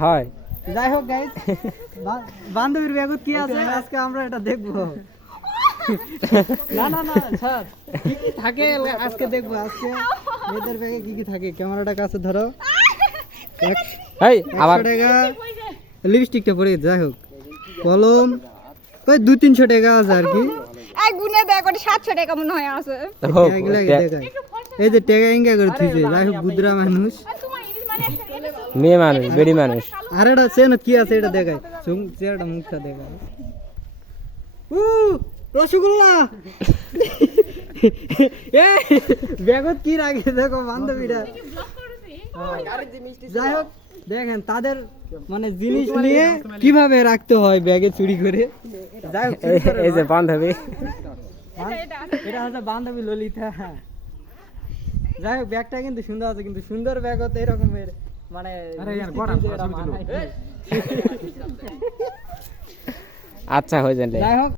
হ্যাঁ। যাই হোক বান্ধবীর ব্যাগত কি আছে? আজকে আমরা এটা দেখব। না না না স্যার কি কি থাকে আজকে দেখব আজকে। মেয়েদের ব্যাগে কি কি থাকে? ক্যামেরাটা কাছে ধরো। এই আবার লিপস্টিকটা পরে যাই হোক। কলম ওই দু তিনশো টাকা আছে আর কি? এক গুনে দেয় করে সাতশো টাকা মনে হয় আছে। হোক, এগুলা দে- দেখায়। এই যে টাকা ইঙ্গা করে থুইছে যাই হোক বুদ্রা মানুষ। মেয়ে মানুষ বেড়ি মানুষ। আর এটা চেন কি আছে এটা দেখায়? চেহারাটা মুখটা দেখায়। উ রসগোল্লা! এ ব্যাগত কি রাখে দেখো বান্ধবীরা। যাই হোক দেখেন তাদের মানে জিনিস নিয়ে কীভাবে রাখতে হয় ব্যাগে চুরি করে? এই- যে বান্ধবী। এটা হচ্ছে বান্ধবী ললিতা যাই হোক ব্যাগটা কিন্তু সুন্দর আছে কিন্তু সুন্দর ব্যাগ হতো এরকমের মানে আচ্ছা হয়ে যান যাই হোক।